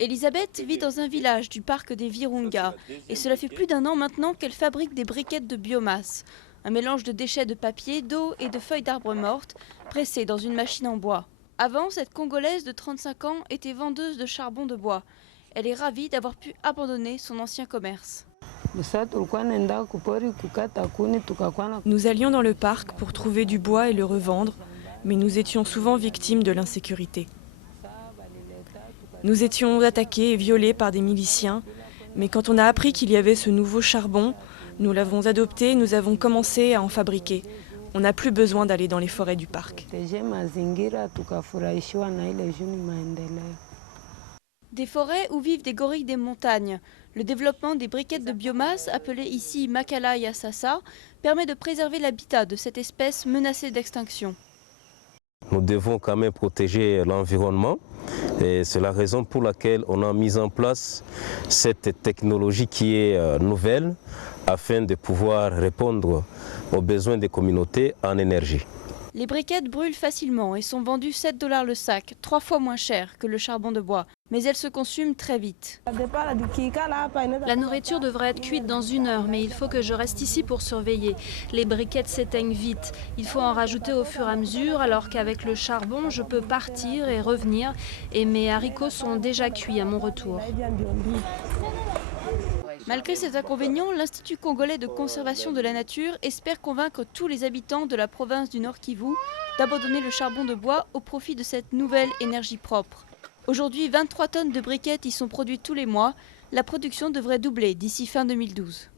Elisabeth vit dans un village du parc des Virunga et cela fait plus d'1 an maintenant qu'elle fabrique des briquettes de biomasse, un mélange de déchets de papier, d'eau et de feuilles d'arbres mortes pressées dans une machine en bois. Avant, cette Congolaise de 35 ans était vendeuse de charbon de bois. Elle est ravie d'avoir pu abandonner son ancien commerce. Nous allions dans le parc pour trouver du bois et le revendre, mais nous étions souvent victimes de l'insécurité. Nous étions attaqués et violés par des miliciens, mais quand on a appris qu'il y avait ce nouveau charbon, nous l'avons adopté et nous avons commencé à en fabriquer. On n'a plus besoin d'aller dans les forêts du parc. Des forêts où vivent des gorilles des montagnes. Le développement des briquettes de biomasse, appelées ici Makala Yassasa, permet de préserver l'habitat de cette espèce menacée d'extinction. Nous devons quand même protéger l'environnement et c'est la raison pour laquelle on a mis en place cette technologie qui est nouvelle afin de pouvoir répondre aux besoins des communautés en énergie. Les briquettes brûlent facilement et sont vendues 7 $ le sac, 3 fois moins cher que le charbon de bois. Mais elles se consument très vite. La nourriture devrait être cuite dans 1 heure, mais il faut que je reste ici pour surveiller. Les briquettes s'éteignent vite. Il faut en rajouter au fur et à mesure, alors qu'avec le charbon, je peux partir et revenir. Et mes haricots sont déjà cuits à mon retour. Malgré ces inconvénients, l'Institut congolais de conservation de la nature espère convaincre tous les habitants de la province du Nord Kivu d'abandonner le charbon de bois au profit de cette nouvelle énergie propre. Aujourd'hui, 23 tonnes de briquettes y sont produites tous les mois. La production devrait doubler d'ici fin 2012.